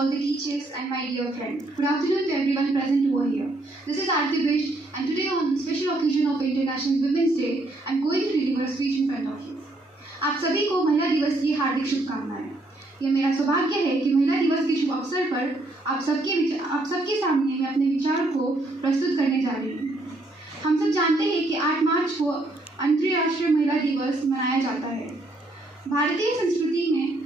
all the teachers and my dear friend. Good afternoon to everyone present over here. This is Aarti Bish, and today on the special occasion of International Women's Day, I am going to deliver a speech in front of you. आप सभी को महिला दिवस की हार्दिक शुभकामनाएं। यह मेरा सौभाग्य है कि महिला दिवस के शुभ अवसर पर आप सबके सामने मैं अपने विचार को प्रस्तुत करने जा रही हूँ। हम सब जानते हैं कि 8 मार्च को अंतर्राष्ट्रीय महिला दिवस मनाया जाता है। भारतीय संस्कृति में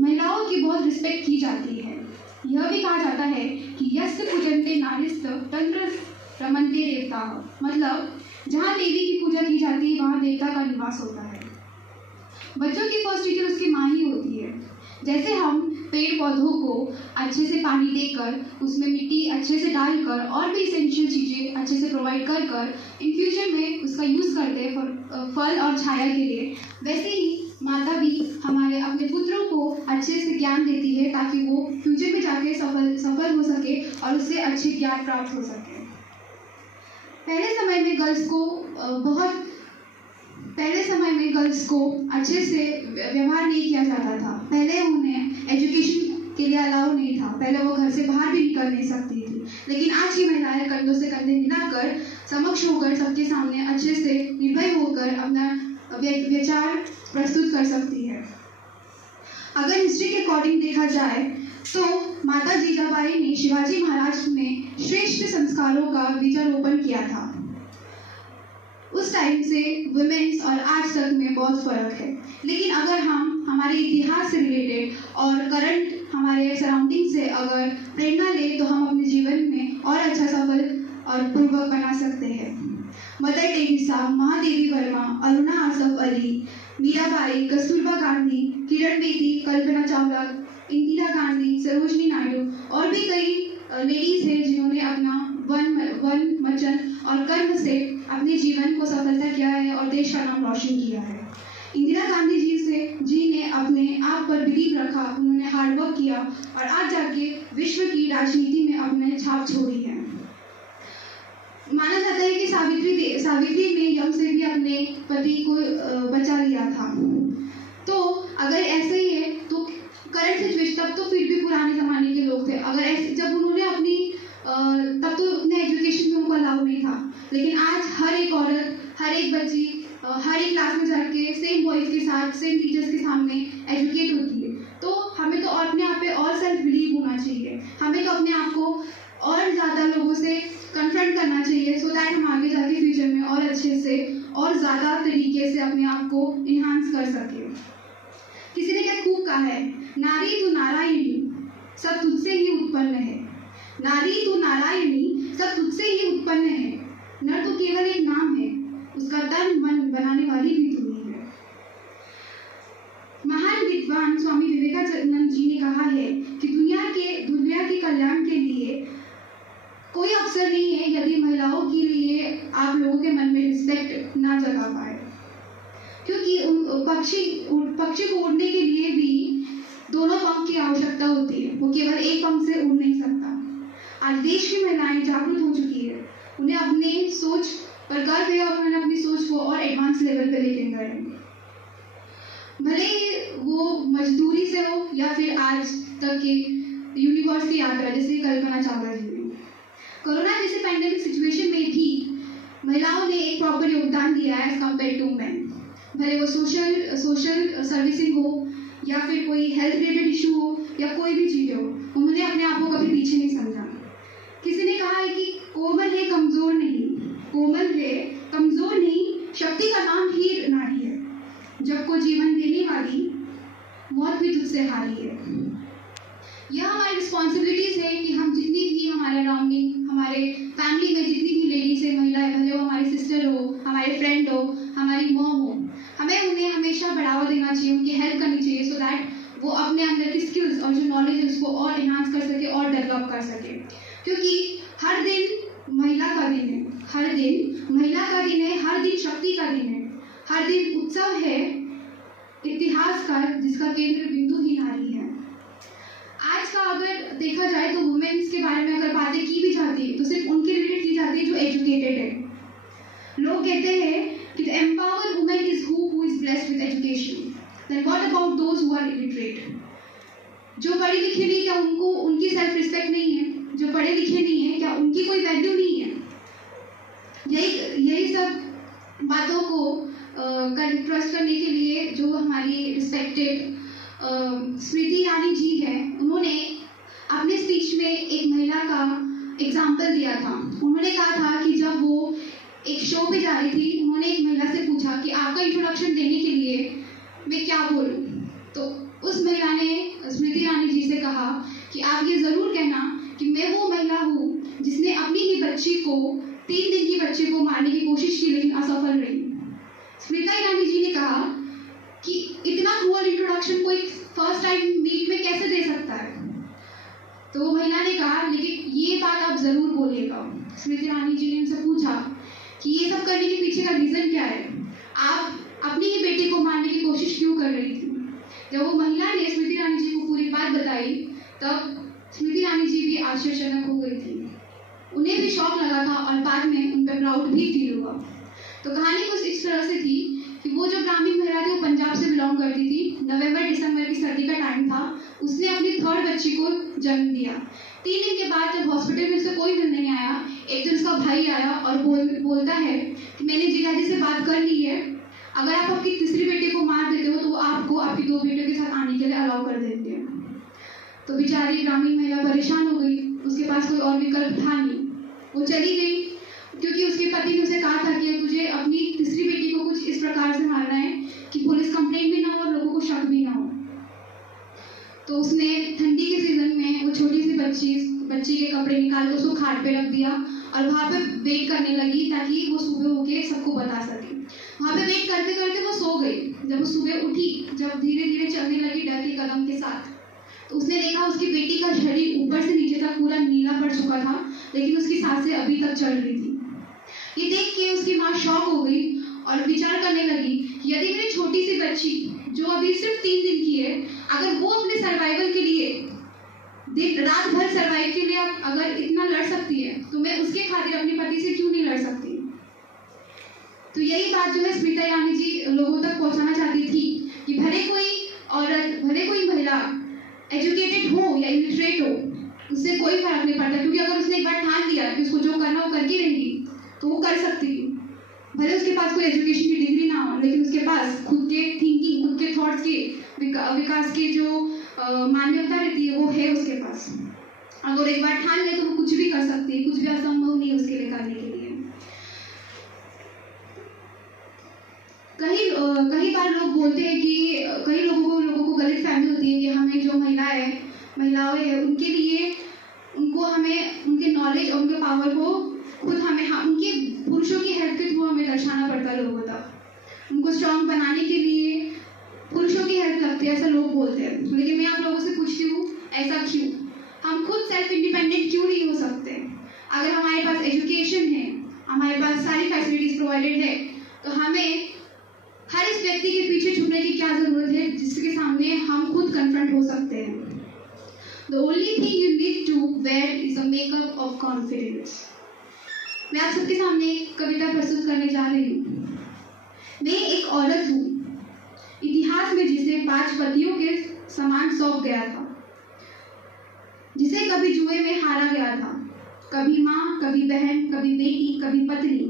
महिलाओं की बहुत रिस्पेक्ट की जाती है। यह भी कहा जाता है कि यस्य पूजन्ते नारीस्त तत्र रमन्ते देवता, मतलब जहाँ देवी की पूजा की जाती है वहाँ देवता का निवास होता है। बच्चों की फर्स्ट टीचर उसकी माँ ही होती है। जैसे हम पेड़ पौधों को अच्छे से पानी देकर, उसमें मिट्टी अच्छे से डालकर और भी इसेंशियल चीज़ें अच्छे से प्रोवाइड कर इन फ्यूचर में उसका यूज़ करते हैं फल और छाया के लिए, वैसे ही माता भी हमारे अपने पुत्रों को अच्छे से ज्ञान देती है ताकि वो फ्यूचर में जाके सफल हो सके और उससे अच्छी ज्ञान प्राप्त हो सके। पहले समय में गर्ल्स को अच्छे से व्यवहार नहीं किया जाता था। पहले उन्हें एजुकेशन के लिए अलाउ नहीं था। पहले वो घर से बाहर भी निकल नहीं सकती थी। लेकिन आज की महिलाएं कंधों से कंधे मिलाकर समक्ष होकर सबके सामने अच्छे से निर्भय होकर अपना विचार प्रस्तुत कर सकती है। अगर हिस्ट्री के अकॉर्डिंग देखा जाए तो माता जीजाबाई ने शिवाजी महाराज में श्रेष्ठ संस्कारों का बीजारोपण किया था। उस टाइम से वुमेन्स और आज तक में बहुत फर्क है। लेकिन अगर हम हमारे इतिहास से रिलेटेड और करंट हमारे सराउंडिंग से अगर प्रेरणा ले तो हम अपने जीवन में और अच्छा सफल और पूर्वक बना सकते हैं। मदर टेरेसा, महादेवी वर्मा, अरुणा आसफ अली, मीराबाई, कस्तूरबा गांधी, किरण बेदी, कल्पना चावला, इंदिरा गांधी, सरोजनी नायडू और भी कई लेडीज हैं जिन्होंने अपना वन वचन और कर्म से अपने जीवन को सफलता किया है और देश का नाम रोशन किया है। इंदिरा गांधी जी ने अपने आप पर बिलीव रखा, उन्होंने हार्डवर्क किया और आज जाके विश्व की राजनीति में अपने छाप छोड़ी है। माना जाता है कि सावित्री ने यम से भी अपने पति को बचा लिया था। तो अगर ऐसे ही है तो करंट सिचुएशन, तब तो फिर भी पुराने जमाने के लोग थे। अगर ऐसे जब उन्होंने अपनी तब तो उतने एजुकेशन में उनको अलाउ नहीं था। लेकिन आज हर एक औरत, हर एक बच्ची हर एक क्लास में जाके सेम बॉयज के साथ, सेम टीचर्स के सामने एजुकेट होती है। तो हमें तो अपने आप पे और सेल्फ बिलीव होना चाहिए। हमें तो अपने आप को और ज़्यादा लोगों से कन्फ्रंट करना चाहिए सो दैट हम आगे जाके फ्यूचर में और अच्छे से और ज़्यादा तरीके से अपने आप को इन्हांस कर सकें। किसी ने क्या खूब कहा है, नारी तू नारायणी सब तुझसे ही उत्पन्न है। नारी तू नारायणी सब तुझसे ही उत्पन्न है। नर तो केवल एक नाम है, उसका तन मन बनाने वाली भी तू ही है। महान विद्वान स्वामी विवेकानंद जी ने कहा है कि दुनिया के कल्याण के लिए कोई अवसर नहीं है यदि महिलाओं के लिए आप लोगों के मन में रिस्पेक्ट ना जगा पाए, क्योंकि पक्षी को उड़ने के लिए भी दोनों पंख की आवश्यकता होती है। वो केवल एक पंख से उड़ नहीं सकता। आज देश की महिलाएं जागरूक हो चुकी है। उन्हें अपनी सोच पर गर्व है और उन्होंने अपनी सोच को और एडवांस लेवल पे लेके गए, भले वो मजदूरी से हो या फिर आज तक की यूनिवर्स की यात्रा जैसे कल्पना चावला जी ने। कोरोना जैसे पैंडेमिक सिचुएशन में भी महिलाओं ने एक प्रॉपर योगदान दिया है एज कम्पेयर टू मैन। भले वो सोशल सर्विसिंग हो या फिर कोई हेल्थ रिलेटेड इशू हो या कोई भी चीज़ हो, उन्होंने अपने आप को कभी पीछे नहीं समझा। किसी ने कहा है कि कोमल है कमजोर नहीं, कोमल है कमजोर नहीं, शक्ति का नाम ही नारी है। जब को जीवन देने वाली मौत भी तुझसे हारी है। यह हमारी रिस्पॉन्सिबिलिटीज है कि हम जितनी भी हमारे अराउंडिंग, हमारे फैमिली में जितनी भी लेडीज है, महिलाएं, भले वो हमारी सिस्टर हो, हमारे फ्रेंड हो, हमारी मॉम हो, हमें उन्हें हमेशा बढ़ावा देना चाहिए, उनकी हेल्प करनी चाहिए सो दैट वो अपने अंदर की स्किल्स और जो नॉलेज है उसको और इन्हांस कर सके और डेवलप कर सके। क्योंकि हर दिन महिला का दिन है, हर दिन महिला का दिन है, हर दिन शक्ति का दिन है, हर दिन उत्सव है इतिहास का जिसका केंद्र बिंदु ही नारी है। आज का अगर देखा जाए तो वुमेन्स के बारे में अगर बातें की भी जाती है तो सिर्फ उनके रिलेटेड की जाती है जो एजुकेटेड है। लोग कहते हैं कि the empowered women is who is blessed with education, then what about those who are illiterate. जो पढ़े लिखे नहीं, क्या उनको उनकी सेल्फ रिस्पेक्ट नहीं है? जो पढ़े लिखे नहीं है, क्या उनकी कोई वैल्यू नहीं है? यही सब बातों को ट्रस्ट करने के लिए जो हमारी रिस्पेक्टेड स्मृति ईरानी जी है, उन्होंने अपने स्पीच में एक महिला का एग्जाम्पल दिया था। उन्होंने कहा था कि जब वो एक शो पे जा रही थी, उन्होंने एक महिला से पूछा कि आपका इंट्रोडक्शन देने के लिए मैं क्या बोलूं? तो उस महिला ने स्मृति ईरानी जी से कहा कि आप ये जरूर कहना कि मैं वो महिला हूँ जिसने अपनी ही बच्ची को 3 दिन की बच्ची को मारने की कोशिश की लेकिन असफल रही। स्मृति ईरानी जी ने कहा कि इतना क्रूअल इंट्रोडक्शन कोई फर्स्ट टाइम मीट में कैसे दे सकता है? तो वो महिला ने कहा लेकिन ये बात आप जरूर बोलिएगा। स्मृति ईरानी जी ने उनसे पूछा कि ये सब करने के पीछे का रीजन क्या है? आप अपनी ही बेटी को मारने की कोशिश क्यों कर रही थी? जब वो महिला ने स्मृति ईरानी जी को पूरी बात बताई, तब स्मृति ईरानी जी भी आश्चर्यजनक हो गई थी। उन्हें भी शौक लगा था और बाद में उन पर प्राउड भी फील हुआ। तो कहानी कुछ इस तरह से थी कि वो जो ग्रामीण महिला थी वो पंजाब से बिलोंग करती थी। नवंबर दिसंबर की सर्दी का टाइम था। उसने अपनी 3rd बच्ची को जन्म दिया। 3 दिन के बाद जब हॉस्पिटल में उसे कोई मिल नहीं आया, एक दिन उसका भाई आया और बोलता है कि मैंने जीजाजी से बात कर ली है, अगर आप आपकी तीसरी बेटी को मार देते हो तो वो आपको आपकी 2 बेटियों के साथ आने के लिए अलाउ कर देते हैं। तो बेचारी ग्रामीण महिला परेशान हो गई। उसके पास कोई और विकल्प था नहीं। वो चली गई क्योंकि उसके पति ने उसे कहा था कि तुझे अपनी तीसरी बेटी को कुछ इस प्रकार से मारना है कि पुलिस कंप्लेंट भी ना हो और लोगों को शक भी ना हो। तो उसने ठंडी के सीजन में वो छोटी सी बच्ची के कपड़े निकाल के उसको खाट पे रख दिया और वहां पे वेट करने लगी ताकि वो सुबह होके सबको बता सके। वहां पे वेट करते करते वो सो गई। जब वो सुबह उठी, जब धीरे धीरे चलने लगी डर के कदम के साथ, तो उसने देखा उसकी बेटी का शरीर ऊपर से नीचे तक पूरा नीला पड़ चुका था, लेकिन उसकी सांसें अभी तक चल रही थी। ये देख के उसकी माँ शॉक हो गई और विचार करने लगी कि यदि मेरी छोटी सी बच्ची जो अभी सिर्फ 3 दिन की है, अगर वो अपने सर्वाइवल के लिए रात भर सर्वाइव के लिए अगर इतना लड़ सकती है, तो मैं उसके खातिर अपने पति से क्यों नहीं लड़ सकती? तो यही बात जो है स्मृति ईरानी जी लोगों तक पहुंचाना चाहती थी कि भले कोई औरत, भले कोई महिला एजुकेटेड हो या इलिटरेट हो, उससे कोई फर्क नहीं पड़ता, क्योंकि अगर उसने एक बार ठान लिया कि उसको जो करना वो करके रहेगी तो वो कर सकती है। भले उसके पास कोई एजुकेशन की डिग्री ना हो, लेकिन उसके पास खुद के थिंकिंग, खुद के थॉट्स के विकास की जो मान्यता रहती है वो है उसके पास। अगर एक बार ठान ले तो वो कुछ भी कर सकती है, कुछ भी असंभव नहीं है उसके लिए करने के लिए। कई बार लोग बोलते हैं कि कई लोगों को गलत फहमी होती है कि हमें जो महिलाएं हैं उनके लिए हमें उनके नॉलेज और उनके पावर को खुद हमें उनके पुरुषों की हेल्प के थ्रू हमें दर्शाना पड़ता है लोगों तक। उनको स्ट्रांग बनाने के लिए पुरुषों की हेल्प लगती है, ऐसा लोग बोलते हैं। लेकिन मैं आप लोगों से पूछती हूँ, ऐसा क्यों? हम खुद सेल्फ इंडिपेंडेंट क्यों नहीं हो सकते? अगर हमारे पास एजुकेशन है, हमारे पास सारी फैसिलिटीज प्रोवाइडेड है, तो हमें हर इस व्यक्ति के पीछे छुपने की क्या जरूरत है जिसके सामने हम खुद कन्फ्रंट हो सकते हैं। The only thing you need to wear is a makeup of confidence. मैं आप सबके सामने एक कविता प्रस्तुत करने जा रही हूँ। मैं एक औरत हूँ इतिहास में जिसे 5 पतियों के समान सौंप गया था, जिसे कभी जुए में हारा गया था, कभी माँ, कभी बहन, कभी बेटी, कभी पत्नी।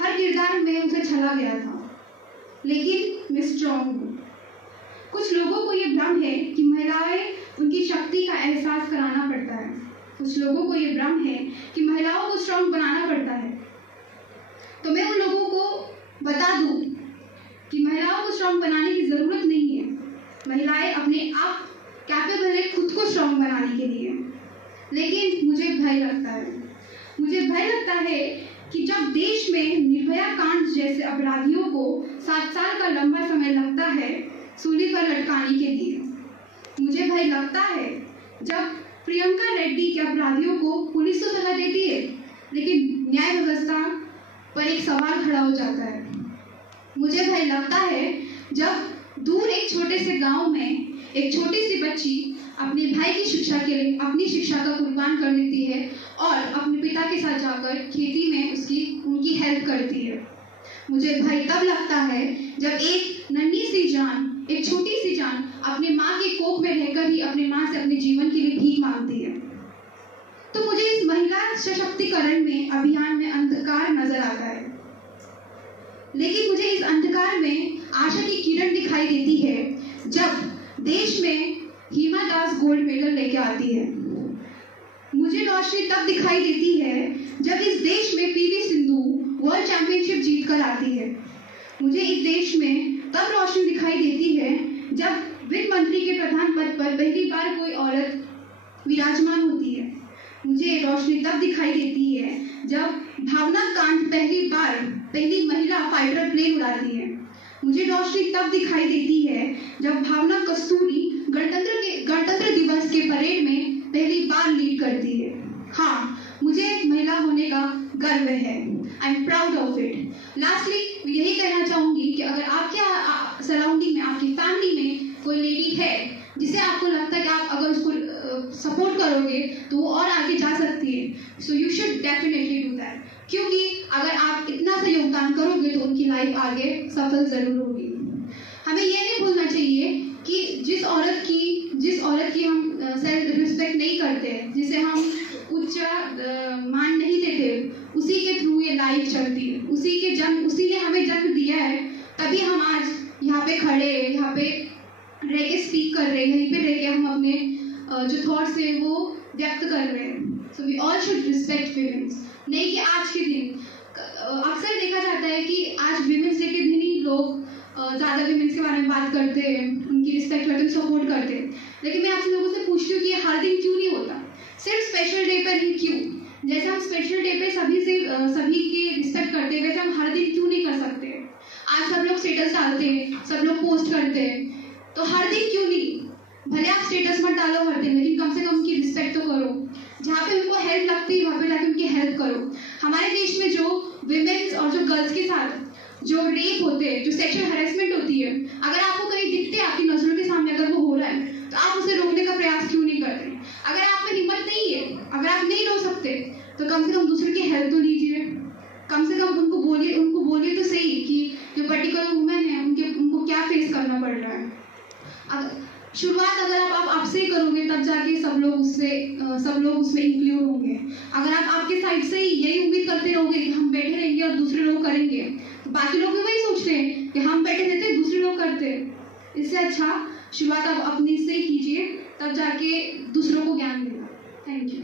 हर किरदार में उसे छला गया था, लेकिन मैं स्ट्रॉन्ग हूँ। कुछ लोगों को ये भ्रम है कि महिलाएं उनकी शक्ति का एहसास कराना पड़ता है। कुछ लोगों को ये भ्रम है कि महिलाओं को स्ट्रॉन्ग बनाना पड़ता है। तो मैं उन लोगों को बता दूं कि महिलाओं को स्ट्रॉन्ग बनाने की जरूरत नहीं है। महिलाएं अपने आप कैपेबल है खुद को स्ट्रॉन्ग बनाने के लिए। लेकिन मुझे भय लगता है कि जब देश में निर्भया कांड जैसे अपराधियों को 7 साल का लंबा समय लगता है सूली पर लटकाने के लिए, मुझे भय लगता है जब प्रियंका रेड्डी के अपराधियों को पुलिस तो सजा देती है, लेकिन न्याय व्यवस्था पर एक सवाल खड़ा हो जाता है। मुझे भय लगता है जब दूर एक छोटे से गांव में एक छोटी सी बच्ची अपने भाई की शिक्षा के लिए अपनी शिक्षा का कुर्बान कर देती है और अपने पिता के साथ जाकर खेती में उनकी हेल्प करती है। मुझे भय तब लगता है जब एक नन्ही सी जान एक छोटी सी जान अपने माँ के कोख में रहकर ही अपने माँ से अपने जीवन के लिए भीख मांगती है। तो मुझे इस महिला सशक्तिकरण में अभियान में अंधकार नजर आता है, लेकिन मुझे इस अंधकार में आशा की किरण दिखाई देती है जब देश में हिमा दास गोल्ड मेडल लेके आती है। मुझे रोशनी तब दिखाई देती है जब इस देश में पीवी सिंधु वर्ल्ड चैंपियनशिप जीत कर आती है। मुझे इस देश में तब रोशनी दिखाई देती है जब वित्त मंत्री के प्रधान पद पर पहली बार कोई औरत विराजमान होती है। मुझे रोशनी तब दिखाई देती है जब भावना कांत पहली महिला फाइटर प्लेन उड़ाती है। मुझे रोशनी तब दिखाई देती है जब भावना कस्तूरी गणतंत्र दिवस के परेड में पहली बार लीड करती है। हाँ, मुझे एक महिला होने का गर्व है। I am proud of it. Lastly यही कहना चाहूंगी कि अगर आपके सराउंडिंग में, आपकी फैमिली में कोई लेडी है जिसे आपको लगता है कि आप अगर उसको सपोर्ट करोगे तो वो और आगे जा सकती है, so you should definitely do that. क्योंकि अगर आप इतना सा योगदान करोगे तो उनकी लाइफ आगे सफल जरूर होगी। हमें ये नहीं भूलना चाहिए कि जिस औरत की हम सेल्फ रिस्पेक्ट नहीं करते, जिसे हम उच्च मान नहीं देते, उसी के थ्रू ये लाइफ चलती है। उसी ने हमें जन्म दिया है, तभी हम आज यहाँ पे खड़े, यहाँ पे रह के स्पीक कर रहे हैं, यहीं पे रह के हम अपने जो थॉट्स है वो व्यक्त कर रहे हैं। So we all should respect womens. नहीं कि आज के दिन अक्सर देखा जाता है कि आज विमेन्स डे के दिन ही लोग ज़्यादा विमेन्स के बारे में बात करते हैं, उनकी रिस्पेक्ट करते हैं, सपोर्ट करते हैं। लेकिन मैं आपसे लोगों से पूछती हूँ कि हर दिन क्यों नहीं होता, सिर्फ स्पेशल डे पर ही क्यों? जैसे हम स्पेशल डे पे सभी की रिस्पेक्ट करते हैं, वैसे हम हर दिन क्यों नहीं कर सकते? आज सब लोग स्टेटस डालते हैं, सब लोग पोस्ट करते हैं, तो हर दिन क्यों नहीं? भले आप स्टेटस मत डालो हर दिन, लेकिन कम से कम उनकी रिस्पेक्ट तो करो। जहाँ पे उनको हेल्प लगती है वहाँ पे जाके उनकी हेल्प करो। हमारे देश में जो विमेन्स और जो गर्ल्स के साथ जो रेप होते हैं, जो सेक्सुअल हैरेसमेंट होती है, अगर आपको कहीं दिखते हैं, आपकी नजरों के सामने अगर वो हो रहा है, तो आप उसे रोकने का प्रयास क्यों नहीं करते? अगर आप में हिम्मत नहीं है, अगर आप नहीं रो सकते, तो कम से कम दूसरे की हेल्प तो लीजिए। कम से कम उनको बोलिए तो सही कि जो पर्टिकुलर वुमेन है उनको क्या फेस करना पड़ रहा है। शुरुआत अगर आप आपसे ही करोगे तब जाके सब लोग उसमें इंक्लूड होंगे। अगर आप आपके साइड से ही यही उम्मीद करते रहोगे कि हम बैठे रहेंगे और दूसरे लोग करेंगे, तो बाकी लोग भी वही सोचते हैं कि हम बैठे रहते दूसरे लोग करते। इससे अच्छा शुरुआत आप अपनी से ही कीजिए, तब जाके दूसरों को ज्ञान मिलेगा। Thank you.